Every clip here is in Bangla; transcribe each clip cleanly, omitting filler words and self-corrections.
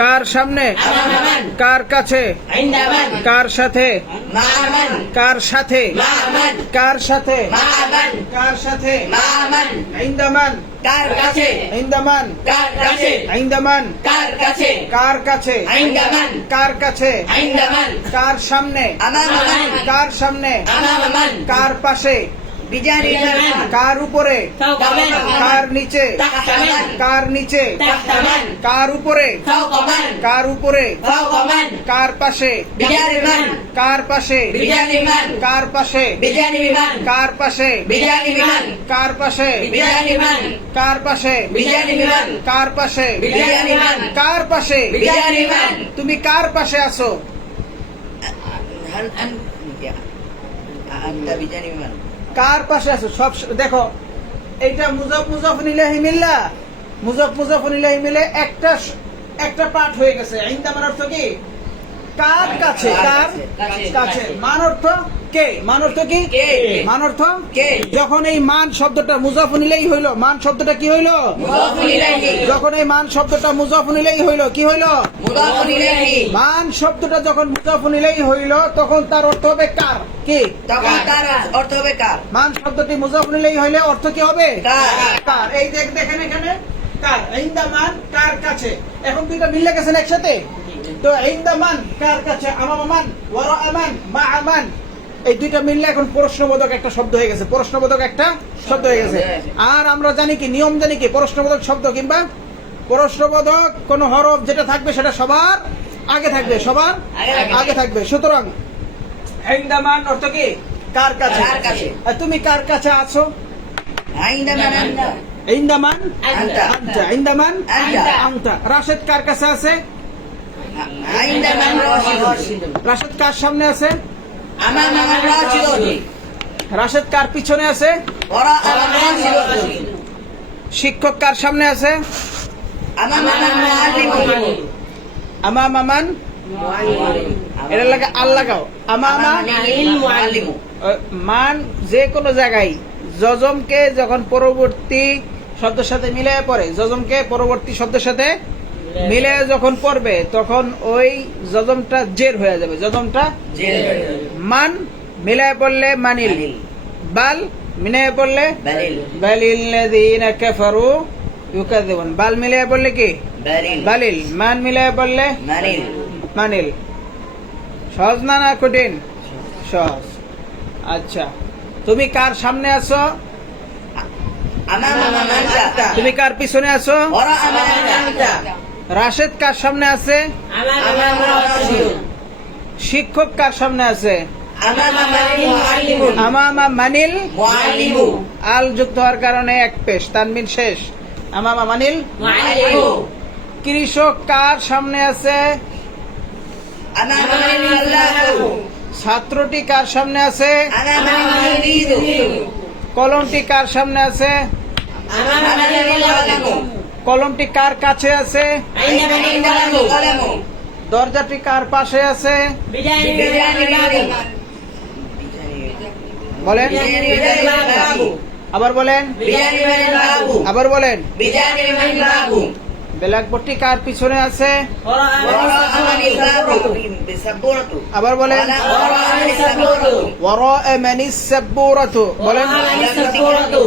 কার সামনে, কার কাছে, কার সাথে, কার সাথে, কার সাথে, কার সাথে, ইন্দামান, কার কাছে, ইন্দামান, কার কাছে, ইন্দামান, কার কাছে, কার কাছে, ইন্দামান, কার কাছে, ইন্দামান, কার সামনে, আমামান, কার সামনে, আমামান, কার পাশে, বিজারিমান, কার উপরে, ফাওকামান, কার নিচে, তাহতামান, কার নিচে, তাহতামান, কার উপরে, ফাওকামান, কার উপরে, ফাওকামান, কার পাশে, বিজারিমান, কার পাশে, বিজারিমান, কার পাশে, বিজারিমান, কার পাশে, বিজারিমান, কার পাশে, বিজারিমান, কার পাশে, বিজারিমান, কার পাশে, বিজারিমান, কার পাশে, বিজারিমান, তুমি কার পাশে আছো? আন্তা বিজারিমান, কার পাশে আছো? সব দেখো, এইটা মুজাফ মুজাফুনিল্লাহি মিল্লা, মুজাফ মুজাফুনিল্লাহি মিলে একটা পাঠ হয়ে গেছে। ইনদামান অর্থ কি? কার কাছে, কার কাছে। মান অর্থ কে, মান অর্থ কি? কে। মান অর্থ কে। যখন এই মান শব্দটা মুজাফুনিল্লাহি হইলো, মান শব্দটা কি হইলো? মুদাফুন ইলাইহি, যখন এই মান শব্দটা মুজাফুনিল্লাহি হইলো, কি হইলো? মুদাফুন ইলাইহি, মান শব্দটা যখন মুজাফুনিল্লাহি হইলো, তখন তার অর্থ হবে কার। কি? তখন তার অর্থ হবে কার। মান শব্দটি মুজাফুনিল্লাহি হইলে অর্থ কি হবে? কার। কার। এই দেখেন এখানে কার, ইনদামান কার কাছে। এখন দুইটা মিলে গেছেন একসাথে। তো ইনদামান কার কাছে, আমামান, ওয়ারাআমান, মাআমান, এই দুইটা মিললে এখন প্রশ্নবোধক একটা শব্দ হয়ে গেছে। প্রশ্নবোধক একটা শব্দ হয়ে গেছে। আর আমরা জানি কি, নিয়ম জানি কি, প্রশ্নবোধক শব্দ কিংবা প্রশ্নবোধক কোন হরফ যেটা থাকবে সেটা সবার আগে থাকবে, সবার আগে থাকবে। সুতরাং ইনদামান অর্থ কি? কার কাছে। কার কাছে। আর তুমি কার কাছে আছো? ইনদামান আনতা, ইনদামান আনতা, আনতা, ইনদামান আনতা। আনতা। রাশেদ কার কাছে আছে? ইনদামান রাশিদ, রাশেদ কার সামনে আছে? আমামান রাশিদ, রাশেদ কার পিছনে আছে? ওরাআমান রাশিদ, শিক্ষক কার সামনে আছে? আমামান মুআল্লিম, আমামান, এটা লাগে আল লাগাও। আমামা আমানিল মুআল্লিম, মান যে কোনো জায়গায় জজমকে যখন পরবর্তী শব্দের সাথে মিলে পড়ে, জজমকে পরবর্তী শব্দের সাথে মিলে যখন পড়বে, তখন ওই জজমটা জের হয়ে যাবে। জজমটা মান মিলায় পড়লে মানিল, বাল মিলায় পড়লে বালিল, বালিল্লাযীনা কাফারু ইউকাযিবুন। বাল মিলায় পড়লে কি? বালিল, বালিল। মান মিলায় পড়লে মানিল, মানিল। সহজ না, না কঠিন? সহজ। আচ্ছা, তুমি কার সামনে আছো? আমামান আনতা, তুমি কার পিছনে আছো? ওরাআমান আনতা, রাশেদ কার সামনে আছে? আমামান রাশিদ, শিক্ষক কার সামনে আছে? আমামানিল মুআল্লিম, আমামা মানিল, মুআল্লিমু, আল যুক্ত হওয়ার কারণে এক পেশ, তানবিন শেষ। আমামা মানিল। মুআল্লিমু, কৃষক কার সামনে আছে? আমামানিল আল্লাহু, ছাত্রটি কার সামনে আছে? আমামানিল রিদু, কলমটি কার সামনে আছে? আমামানিল কলামু, কলমটি কার কাছে আছে? আইনামানিল কলামু, দরজাটি কার পাশে আছে? বিজানিল বলেন, বাবু, আবার বলেন, বিজানিল বাবু, আবার বলেন। বিজানিল বাবু, ব্ল্যাকবোর্ডটি কার পিছনে আছে? ওরাআমানিল বাবু, বিসাবুরাতু, আবার বলেন, ওরাআমানিল সাবুরাতু, ওয়ারাআ মানিস সাব্বুরাতু। বলেন, ওরাআমানিল সাবুরাতু,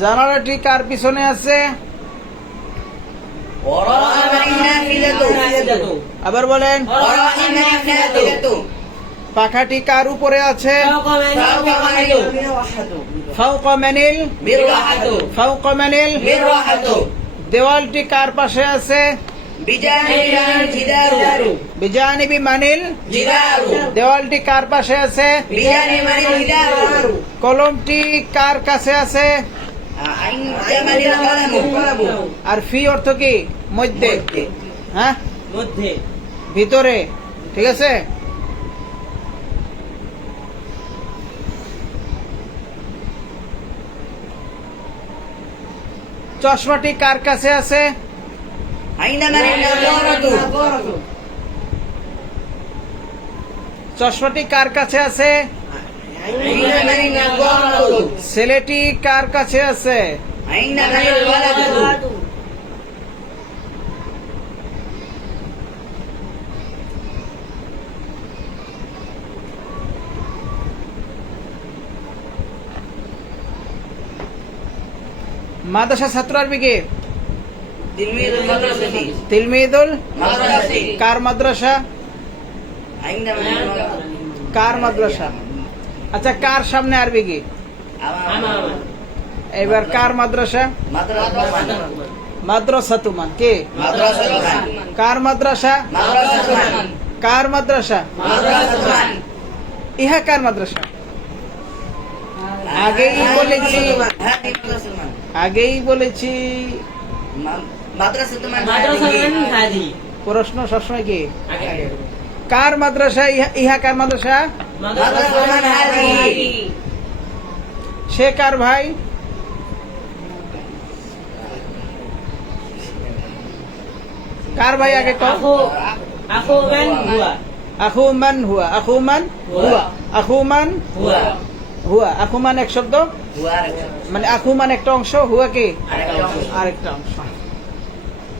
জানালাটি কার পিছনে আছে? ওরাআমানিল নাফিযাতু, আবার বলেন, ওরাআমানিল নাফিযাতু, পাখাটি কার উপরে আছে? ফাওকামানিল ফাওকা মানিল, মিরওয়াহাতু, ফাওকা মানিল। মিরওয়াহাতু, দেওয়ালটি কার পাশে আছে? বিজানিল জিদারু, বিজানিবি মানিল। জিদারু, দেওয়ালটি কার পাশে আছে? বিজানিল জিদারু, কলমটি কার কাছে আছে? আইনামানিল কলামু, আর ফি অর্থ কি? মধ্যে। হ্যাঁ, মধ্যে, ভিতরে। ঠিক আছে। চশমাটি কার কাছে আছে? আইনামানিল নাযারাতু, চশমাটি কার কাছে আছে? আইনামানিল নাযারাতু, ছেলেটি কার কাছে আছে? আইনামানিল ওয়ালাদু, মাদ্রাসা ছাত্র আরবি কি? তিলমিদুল মাদ্রাসাতি তিলমিদুল মাদ্রাসাতি কার মাদ্রাসা? আইন্দা মানিল মাদ্রাসা কার মাদ্রাসা? আচ্ছা, কার সামনে আরবি কি? আমামা এবার কার মাদ্রাসা? মাদ্রাসাতুমান মাদ্রাসাতুমান কে? মাদ্রাসাতুমান কার মাদ্রাসা? মাদ্রাসাতুমান কার মাদ্রাসা? মাদ্রাসাতুমান ইহা কার মাদ্রাসা? আগেই বলেছি, হ্যাঁ মাদ্রাসাতুমান আগেই বলেছি। মাদ্রাসাতুমান হাদি প্রশ্ন সবসময় কি? আগে কার মাদ্রাসা? ইহা কার মাদ্রাসা? মাদ্রাসাতুমান হাদিহি সে কার ভাই? কার ভাই আগে কও। আখু মান হুয়া আখু মান হুয়া? আখু মান হুয়া? আখু মান হুয়া হুয়া? আখু মান এক শব্দ, হুয়ার মানে আখু মান একটা অংশ, হুয়া কি আরেকটা অংশ।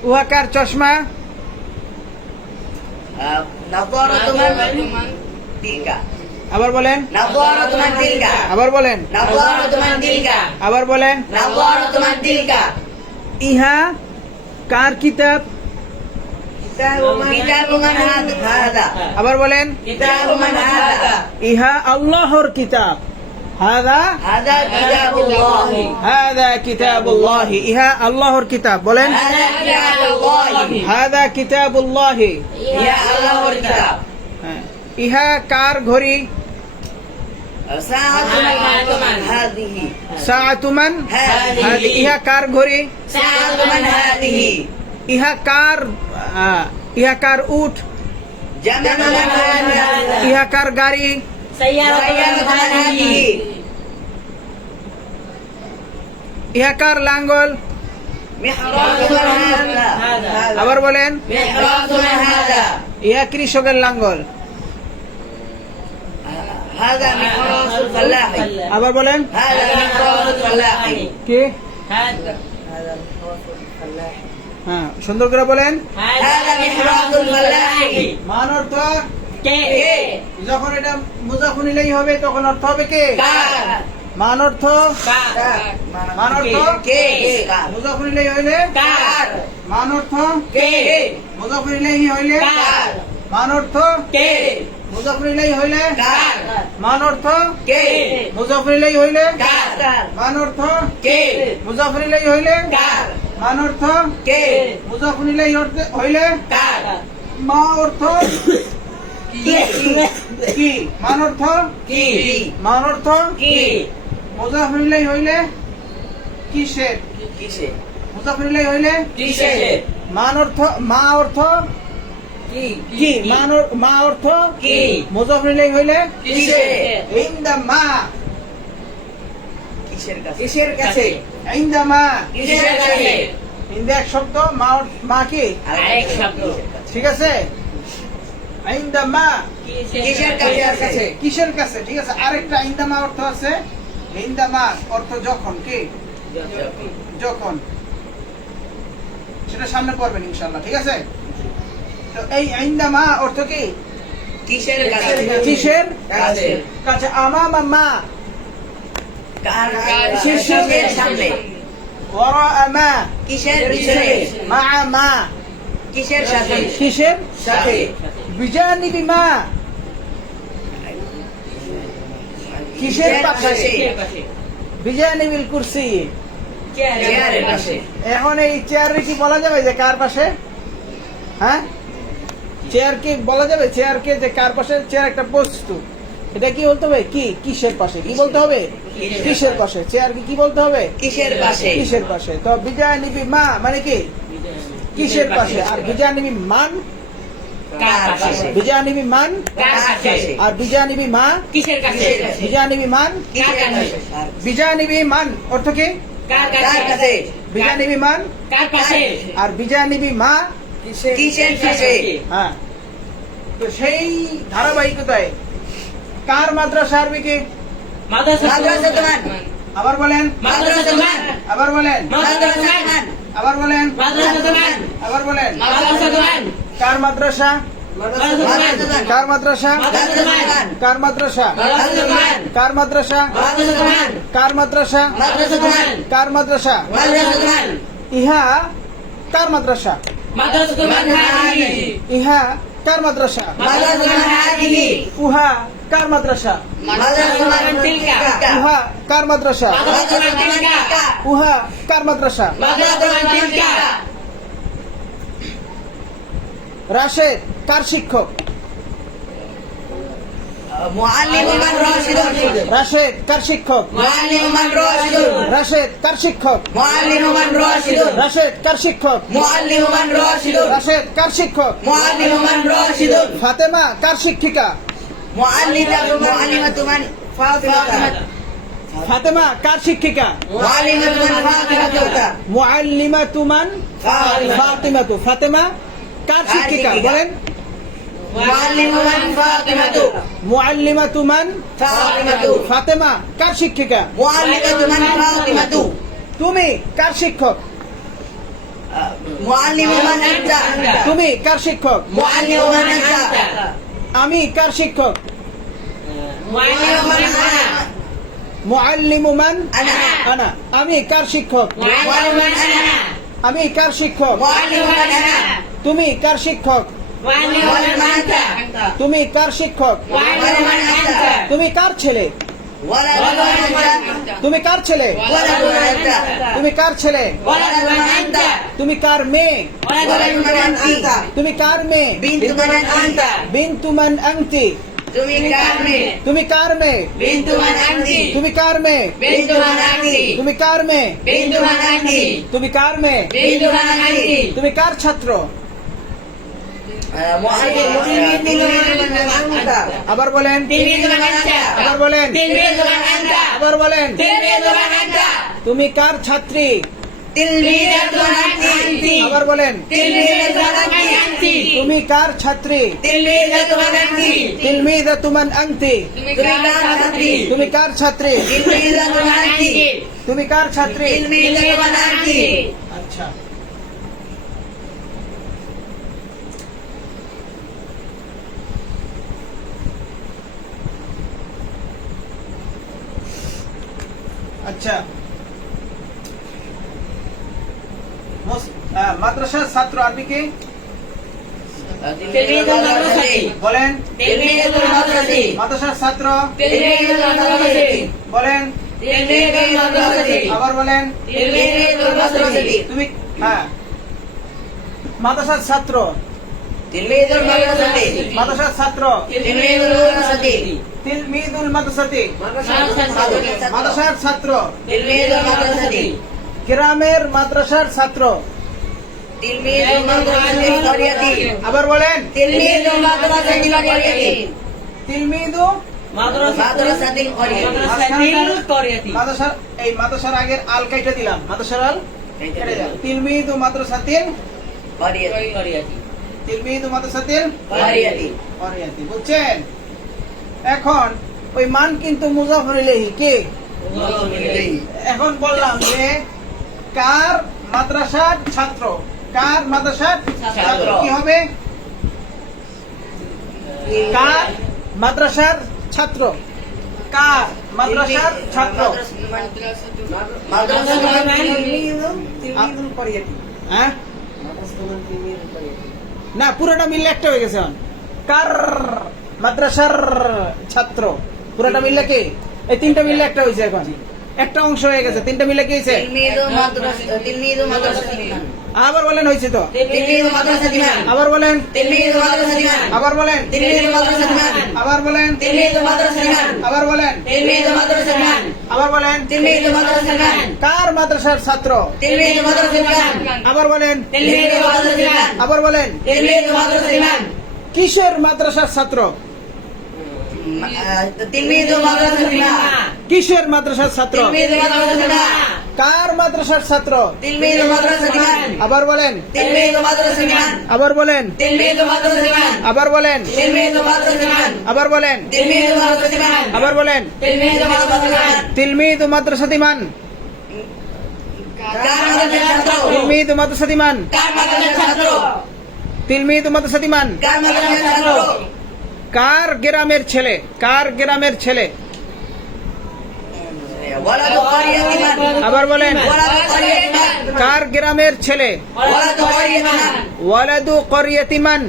উহা কার চশমা? নাযরাতুমান তিলকা আবার বলেন, নাযরাতুমান তিলকা আবার বলেন, নাযরাতুমান তিলকা আবার বলেন। নাযরাতুমান তিলকা ইহা কার কিতাব? কিতাবু মান হাদা আবার বলেন, কিতাবু মান হাদা ইহা আল্লাহর কিতাব। হাদা হাদা কিতাবুল্লাহ হাদা কিতাবুল্লাহ। ইহা আল্লাহর কিতাব। বলেন, হাদা কিতাবুল্লাহ হাদা কিতাবুল্লাহ। ইয়া আল্লাহর কিতাব হ্যাঁ। ইহা কার ঘড়ি? সাআতুমান হাদিহি সাআতুমান হাদিহি। হাদি। ইহা কার ঘড়ি? সাআতুমান হাদিহি ইহা কার ইহা কার উট? জামালুমান হাদিহি ইহা কার গাড়ি? সাইয়ারাতুমান হাদিহি ইহা কার লাঙ্গল? মিহরাতুমান হাদা আবার বলেন, মিহরাতুমান হাদা ইহা কৃষকের লাঙ্গল। হাদা মিহরাতুল ফালাহি আবার বলেন, হাদা মিহরাতুল ফালাহি কি? হাদা হ্যাঁ, সুন্দর করে বলেন। হাদা মিহরাতুল ফালাহি মান অর্থ কে যখন এটা মুজাফুন ইলাইহি হবে তখন অর্থ হবে কে? কার মান অর্থ মান অর্থ কে মুজাফুন ইলাইহি হইলে কার মান অর্থ কে মুজাফুন ইলাইহি হইলে কার মান অর্থ কে মুজাফুন ইলাইহি হইলে কার মান অর্থ কে মুজাফুন ইলাইহি হইলে কার মান অর্থ কে মুজাফুন ইলাইহি হইলে কার মান অর্থ কে মুজাফুন ইলাইহি হইলে কার মা অর্থ কি কি? মান অর্থ কি মান অর্থ কি মুজাফুন ইলাইহি হইলে কিসের? কিসে মুজাফুন ইলাইহি হইলে কিসে মান অর্থ মা অর্থ কি কি? মা অর্থ কি মুজাফুন ইলাইহি হইলে কিসে ইনদা মা কিসের কাছে কিসের কাছে? ইনদা মা কিসের কাছে ইনদা এক শব্দ, মা কি? আরেক শব্দ ঠিক আছে। ইনদা মা কিসের কাছে আছে কিসের কাছে? ঠিক আছে। আরেকটা ইনদা মা অর্থ আছে। ইনদা মা অর্থ যখন, কি? যখন। সেটা সামনে পড়বেন ইনশাআল্লাহ, ঠিক আছে। তো এই ইনদা মা অর্থ কি? কিসের কাছে কিসের কাছে কাছে? আমামা মা কার শীর্ষকের সামনে ওয়ারা মা কিসের পিছনে মা মা কিসের সাথে কিসের সাথে বিজানিবি মা কিসের পাশে? বিজানিবিল কুরসি চেয়ারের পাশে এখন এই চেয়ারে কি বলা যাবে যে কার পাশে? হ্যাঁ, চেয়ার কি বলা যাবে? চেয়ারকে যে কার পাশে? চেয়ার একটা বস্তু, এটা কি বলতে হবে? কি কিসের পাশে? কি বলতে হবে? কিসের পাশে? চেয়ার কি বলতে হবে? কিসের পাশে কিসের পাশে। তো বিজানিবি মা মানে কি? কিসের পাশে। আর বিজানিবি মান? কার পাশে বিজানিবি মান কার পাশে আর বিজানিবি মা কিসের কাছে বিজানিবি মান কিসের কাছে বিজানিবি মান অর্থ কি? কার কার কাছে বিজানিবি মান কার পাশে আর বিজানিবি মা কিসের কাছে হ্যাঁ। তো সেই ধারাবাহিকতায় কার মাদ্রাসা আরবি কি? মাদ্রাসাতুমান আবার বলেন, মাদ্রাসাতুমান আবার বলেন, মাদ্রাসাতুমান আবার বলেন, মাদ্রাসাতুমান আবার বলেন। মাদ্রাসাতুমান কার মাদ্রাসা? মাদ্রাসাতুমান কার মাদ্রাসা? মাদ্রাসাতুমান কার মাদ্রাসা? মাদ্রাসাতুমান কার মাদ্রাসা? মাদ্রাসাতুমান কার মাদ্রাসা? মাদ্রাসাতুমান কার মাদ্রাসা? মাদ্রাসাতুমান ইহা কার মাদ্রাসা? মাদ্রাসাতুমান হাদিহি ইহা কার মাদ্রাসা? মাদ্রাসাতুমান হাদিহি উহা কার মাদ্রাসা? মাদ্রাসাতুমান তিলকা উহা কার মাদ্রাসা? মাদ্রাসাতুমান তিলকা উহা কার মাদ্রাসা? মাদ্রাসাতুমান তিলকা রাশেদ কার শিক্ষক? মুআল্লিমুন রাশিদুন রাশেদ কার শিক্ষক? মুআল্লিমুন রাশিদুন রাশেদ কার শিক্ষক? মুআল্লিমুন রাশিদুন রাশেদ কার শিক্ষক? মুআল্লিমুন রাশিদুন রাশেদ কার শিক্ষক? মুআল্লিমুন রাশিদুন ফাতেমা কার শিক্ষিকা? মুআল্লিমাতুমান ফাতিমাতুন ফাতেমা কার শিক্ষিকা? মুআল্লিমাতুমান ফাতিমাতুন মুআল্লিমাতুমান ফাতিমাতু। ফাতেমা কার শিক্ষিকা? বলেন। মুআল্লিমুমান ফাতিমাতু মুআল্লিমাতুমান ফাতিমাতু ফাতেমা কার শিক্ষিকা? মুআল্লিমাতুমান ফাতিমাতু তুমি কার শিক্ষক? মুআল্লিমুমান আনতা তুমি কার শিক্ষক? মুআল্লিমুমান আনতা আমি কার শিক্ষক? মুআল্লিমুমান আনা মুআল্লিমুমান আনা আনা। আমি কার শিক্ষক? মুআল্লিমুমান আনা আমি কার শিক্ষক? মুআল্লিমুমান আনা তুমি কার শিক্ষক? মুআল্লিমুমান আনতা তুমি কার শিক্ষক? মুআল্লিমুমান আনতা তুমি কার ছেলে? ওয়ালাদুন আনতা তুমি কার ছেলে? ওয়ালাদুন আনতা তুমি কার ছেলে? ওয়ালাদুন আনতা তুমি কার মেয়ে? ওয়ালাদুন আনতা তুমি কার মেয়ে? বিনতুমান আনতা বিনতুমান আনতি। তুমি কার মেয়ে তুমি কার মেয়ে? বিনতুমান আনতি তুমি কার মেয়ে? বিনতুমান আনতি তুমি কার মেয়ে? বিনতুমান আনতি তুমি কার মেয়ে? বিনতুমান আনতি তুমি কার ছাত্র? আবার বলেন। তিলমিজুমান আনতা আবার বলেন। তিলমিজুমান আনতা আবার বলেন। তিলমিজুমান আনতা তুমি কার ছাত্রী? তিলমিজুমান আনতি আবার বলেন। তিলমিজুমান আনতি তুমি কার ছাত্রী? তিলমিজুমান আনতি তিলমিদাতুমান আনতি। তুমি কার ছাত্রী তুমি কার ছাত্রী? তিলমিজুমান আনতি তুমি কার ছাত্রী? তিলমিজুমান আনতি আচ্ছা, আচ্ছা। মাদ্রাসার ছাত্র আরবি কি তিলমিজুল মাদ্রাসাতি বলেন? তিলমিজুল মাদ্রাসাতি মাদ্রাসার ছাত্র তিলমিজুল মাদ্রাসাতি বলেন। তিলমিজুল মাদ্রাসাতি আবার বলেন। তিলমিজুল মাদ্রাসাতি তুমি হ্যাঁ, মাদ্রাসার ছাত্র তিলমিজুল মাদ্রাসাতি মাদ্রাসার ছাত্র তিলমিজুল মাদ্রাসাতি তিলমিদুল মাদ্রাসাতি মাদ্রাসার ছাত্র তিলমিজুল মাদ্রাসাতি গ্রামের মাদ্রাসার ছাত্র। তিলমিজুল মাদ্রাসাতি করিয়াতি আবার বলেন। তিলমিজুল মাদ্রাসাতি করিয়াতি তিলমিদু মাদ্রাসাতি করিয়াতি মাদ্রাসার এই মাদ্রাসার আগের আল কাইটা দিলাম। মাদ্রাসার আল কেটে দিলাম। তিলমিদু মাদ্রাসাতিল করিয়াতি তিলমিদু মাদ্রাসাতিল করিয়াতি করিয়াতি। বুঝছেন? এখন ওই মান কিন্তু মুজাফর ইলাইহি কি? এখন বললাম যে কার মাদ্রাসার ছাত্র, কার মাদ্রাসার ছাত্র কি হবে? কার মাদ্রাসার ছাত্র, কার মাদ্রাসার ছাত্র। হ্যাঁ না, পুরোটা মিললে একটা হয়ে গেছে। এখন কার মাদ্রাসার ছাত্র, পুরোটা মিললে কি? এই তিনটা মিললে একটা হয়েছে। এখন একটা অংশ হয়ে গেছে, তিনটা মিললে কি হয়েছে? তিলমিজুল মাদ্রাসাতি আবার বলেন। হয়েছে তো? তিলমিজুল মাদ্রাসাতি আবার বলেন। তিলমিজুল মাদ্রাসাতি আবার বলেন। তিলমিজুল মাদ্রাসাতি আবার বলেন। তিলমিজুল মাদ্রাসাতি আবার বলেন। তিলমিজুল মাদ্রাসাতি আবার বলেন। তিলমিজুল মাদ্রাসাতি কার মাদ্রাসার ছাত্র? তিলমিজুল মাদ্রাসাতি আবার বলেন। তিলমিজুল মাদ্রাসাতি আবার বলেন। তিলমিজুল মাদ্রাসাতি কিসের মাদ্রাসার ছাত্র? তিলমিজুল মাদ্রাসাতি কিসের মাদ্রাসার ছাত্র? তিলমিজুল মাদ্রাসাতি কার মাদ্রাসার ছাত্র? তিলমিজুল মাদ্রাসাতি আবার বলেন। তিলমিজুল মাদ্রাসাতি আবার বলেন। তিলমিজুল মাদ্রাসাতি আবার বলেন। তিলমিজুল মাদ্রাসাতি আবার বলেন। তিলমিজুল মাদ্রাসাতি আবার বলেন। তিলমিজুল মাদ্রাসাতি তিলমিদু মাদ্রাসাতিমান কার মাদ্রাসার ছাত্র তিলমিদু মাদ্রাসাতিমান কার মাদ্রাসার ছাত্র তিলমিদু মাদ্রাসাতি মান, কার মাদ্রাসার ছাত্র কার গ্রামের ছেলে, কার গ্রামের ছেলে, ওয়ালাদু ক্বারিয়াতি মান আবার বলেন, ওয়ালাদু ক্বারিয়াতি মান কার গ্রামের ছেলে, ওয়ালাদু ক্বারিয়াতি মান ওয়ালাদু ক্বারিয়াতি মান,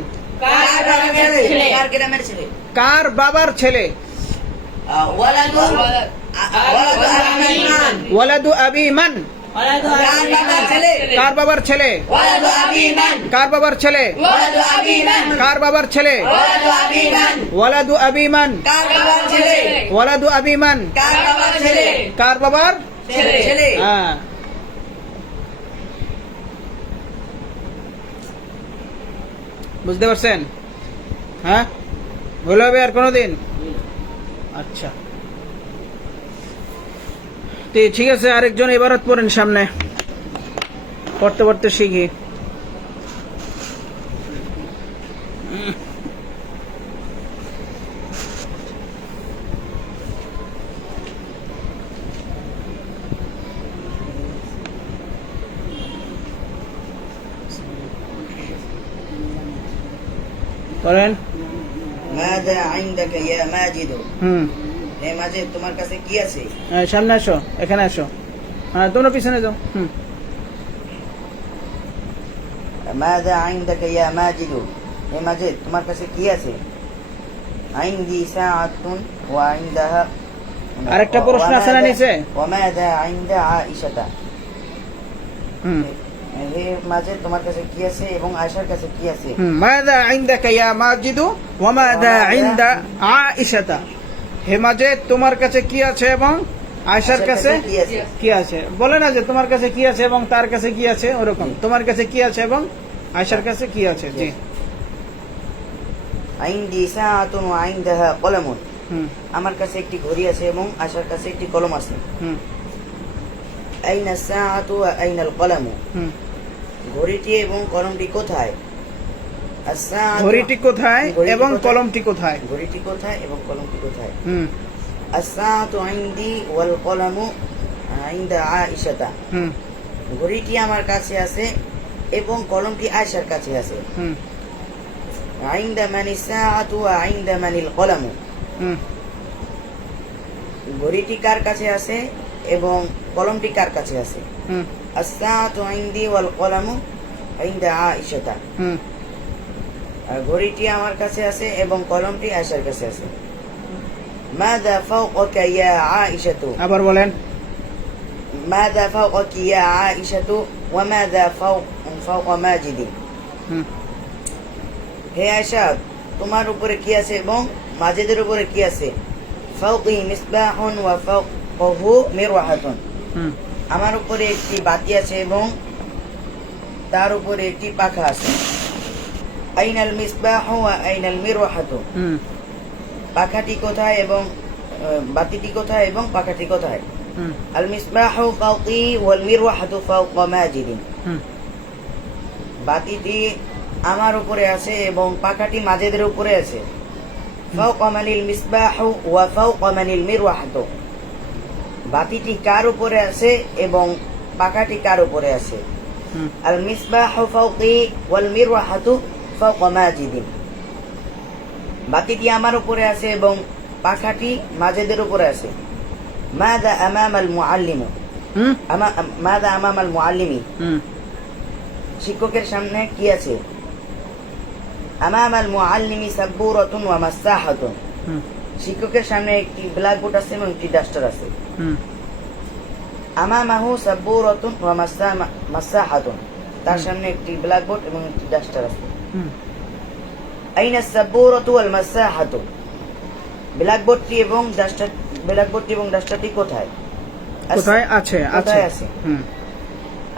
কার গ্রামের ছেলে কার গ্রামের ছেলে কার বাবার ছেলে, ওয়ালাদু আবি মান ওয়ালাদু আবি মান, কার বাবার ছেলে কার বাবার ছেলে, ওয়ালাদু আবি মান কার বাবার ছেলে, ওয়ালাদু আবি মান কার বাবার ছেলে, ওয়ালাদু আবি মান ওয়ালাদু আবি মান, কার বাবার ছেলে ওয়ালাদু আবি মান, কার বাবার ছেলে কার বাবার, ছেলে হ্যাঁ। বুঝতে পারছেন? হ্যাঁ, ভুল হবে আর কোনোদিন? আচ্ছা, তো ঠিক আছে, আরেকজন ইবারত পড়েন সামনে, পড়তে পড়তে শিখি। পড়েন। মাযা ইনদাকা ইয়া মাজিদ হুম, হে মাজিদ তোমার কাছে কি আছে সামনে আসো, এখানে আসো, হ্যাঁ তোমরা পিছনে যাও। হুম, মাযা ইনদাকা ইয়া মাজিদ হে মাজিদ তোমার কাছে কি আছে عندي ساعة وعندها আরেকটা প্রশ্ন আছে না নিচে? وماذا عند عائشة হুম, হে মাজিদ তোমার কাছে কি আছে এবং আয়েশার কাছে কি আছে মাযা ইনদাকা ইয়া মাজিদু ওয়া মাযা ইনদা আয়েশাতা, হে মাজিদ তোমার কাছে কি আছে এবং আয়েশার কাছে কি আছে কি আছে? বলে না যে তোমার কাছে কি আছে এবং তার কাছে কি আছে, ওরকম তোমার কাছে কি আছে এবং আয়েশার কাছে কি আছে। জি, عندي ساعة وعندها قلم হুম আমার কাছে একটি ঘড়ি আছে এবং আয়েশার কাছে একটি কলম আছে হুম أين الساعة وأين القلم হুম। ঘড়িটি এবং কলমটি কোথায় الساعة ঘড়িটি কোথায় ঘড়িটি এবং কোথায়? কলমটি কোথায়? ঘড়িটি কোথায় এবং কলমটি কোথায় হুম الساعة عندي والقلم عند عائشة হুম ঘড়িটি আমার কাছে আছে এবং কলমটি আয়েশার কাছে আছে হুম عند من الساعة وعند من القلم হুম ঘড়িটি কার কাছে আছে এবং কলমটি কার কাছে আছে হুম الساعة عندي والقلم عند عائشة হুম। আর ঘড়িটি আমার কাছে আছে এবং কলমটি আয়েশার কাছে আছে ماذا فوقك يا عائشة আবার বলেন। ماذا فوقك يا عائشة وماذا فوق ماجد হুম হে আয়েশা তোমার উপরে কি আছে এবং মাজিদের উপরে কি আছে ফাওকি মিসবাহুন ওয়া ফাওকাহু মিরওয়াহাতুন হুম আমার উপরে একটি বাতি আছে এবং তার উপরে একটি পাখা আছে আইনাল মিসবাহু ওয়া আইনাল মিরওয়াহাতু হুম পাখাটি কোথায় এবং বাতিটি কোথায় এবং পাখাটি কোথায় হুম আল মিসবাহু ফাওকি ওয়াল মিরওয়াহাতু ফাওকা মাজিদ হুম বাতিটি আমার উপরে আছে এবং পাখাটি মাজিদের উপরে আছে ফাওকা মানিল মিসবাহু ওয়া ফাওকা মানিল মিরওয়াহাতু বাতিটি কার উপরে আছে এবং পাখাটি কার উপরে আছে হুম আল মিসবাহু ফাওকি ওয়াল মিরওয়াহাতু ফাওকা মাজিদ বাতিটি আমার উপরে আছে এবং পাখাটি মাজিদের উপরে আছে মাযা আমামাল মুআল্লিমু হুম মাযা আমামাল মুআল্লিমি হুম শিক্ষকের সামনে কি আছে আমামাল মুআল্লিমি সাব্বুরাতুন ওয়া মাসাহাতুন হুম শিক্ষকের সামনে একটি ব্ল্যাকবোর্ড আছে এবং একটি ডাস্টার আছে হুম আমামাহু সাব্বুরাতুন ওয়া মাসাহাতুন তার সামনে একটি ব্ল্যাকবোর্ড এবং একটি ডাস্টার আছে হুম আইনা সাব্বুরাতু ওয়াল মাসাহাতু ব্ল্যাকবোর্ডটি এবং ডাস্টারটি কোথায় কোথায় আছে? আছে। কোথায় আছে হুম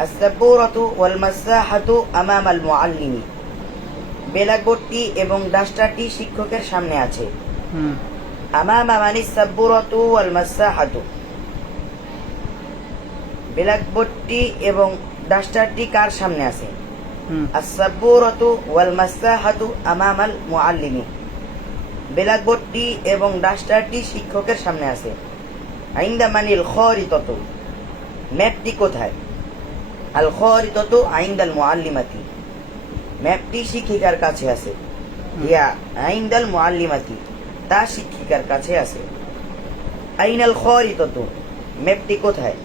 আস-সাব্বুরাতু ওয়াল মাসাহাতু আমামাল মুআল্লিমি ব্ল্যাকবোর্ডটি এবং ডাস্টারটি শিক্ষকের সামনে আছে হুম আমামা মানিস সাব্বুরাতু ওয়াল মাসাহাতু ব্ল্যাকবোর্ডটি এবং ডাস্টারটি কার সামনে আছে হুম আস-সাব্বুরাতু ওয়াল মাসাহাতু আমামাল মুআল্লিমি ব্ল্যাকবোর্ডটি এবং ডাস্টারটি শিক্ষকের সামনে আছে আইন্দা মানিল খারিতাতু ম্যাপটি কোথায় আল খারিতাতু আইন্দাল মুআল্লিমাতি ম্যাপটি শিক্ষিকার কাছে আছে। হিয়া আইন্দাল মুআল্লিমাতি, তা শিক্ষিকার কাছে আছে। আইনাল খারিতাতু, ম্যাপটি কোথায়?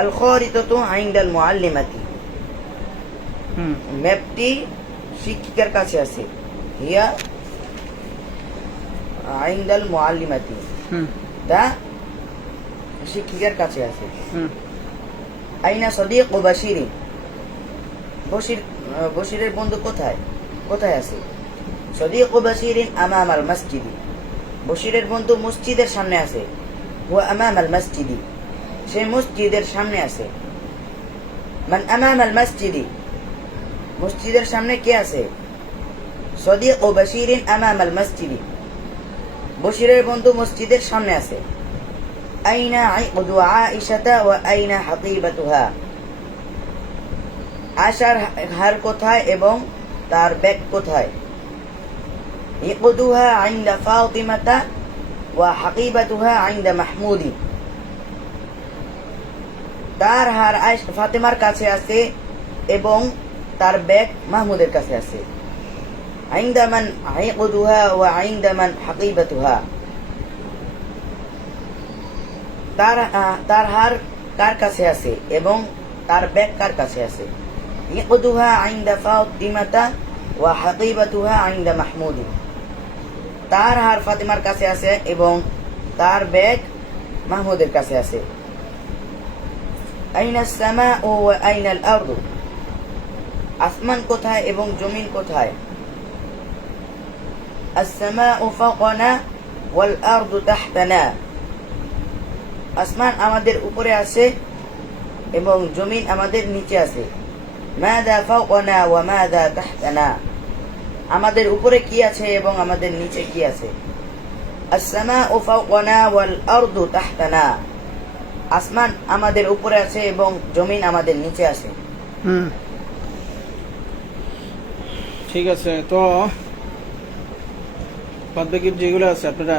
আল খারিতাতু আইন্দাল মুআল্লিমাতি, হুম ম্যাপটি শিক্ষিকার কাছে আছে। হিয়া আইন্দাল মুআল্লিমাতি, হুম তা শিক্ষিকার কাছে আছে। হুম আইনা সদিক ও বাশিরিন, বশিরের বন্ধু কোথায়? কোথায় আছে? সদিক ও বাশিরিন আমাম আল মসজিদি, বশিরের বন্ধু মসজিদের সামনে আছে। হুয়া আমাম আল মসজিদি, সে মসজিদের সামনে আছে। মান আমাম আল মসজিদি, মসজিদের সামনে কে আছে? সদিক ও বাশিরিন আমাম আল মসজিদি, বশিরের বন্ধু মসজিদের সামনে আছে। আইনা আইকদু আয়েশাতা ওয়া আইনা হাকিবাতুহা, আশার হার কোথায় এবং তার ব্যাগ কোথায়? ইকদুহা আইন্দা ফাতিমাতা ওয়া হাকিবাতুহা আইন্দা মাহমুদি, তার হার ফাতেমার কাছে আছে এবং তার ব্যাগ মাহমুদের কাছে আছে। আইন্দা মান ইকদুহা ওয়া আইন্দা মান হাকিবাতুহা, তার হার কার কাছে আছে এবং তার ব্যাগ কার কাছে আছে? ইকদুহা আইন্দা ফাতিমাতা ওয়া হাকিবাতুহা আইন্দা মাহমুদি, তার হার ফাতিমার কাছে আছে এবং তার ব্যাগ মাহমুদের কাছে আছে। আইনা সামাউ ওয়া আইনাল আরদু, আসমান কোথায় এবং জমিন কোথায়? আস-সামাউ ফাওকানা ওয়াল আরদু তাহতানা, আসমান আমাদের উপরে আছে এবং জমিন আমাদের নিচে আছে। মাযা ফাওকানা ওয়া মাযা তাহতানা, আমাদের উপরে কি আছে এবং আমাদের নিচে কি আছে? আস-সামাউ ফাওকানা ওয়াল আরদু তাহতানা, আসমান আমাদের উপরে আছে এবং জমিন আমাদের নিচে আছে। হুম ঠিক আছে। তো বাদ বাকি যেগুলো আছে আপনারা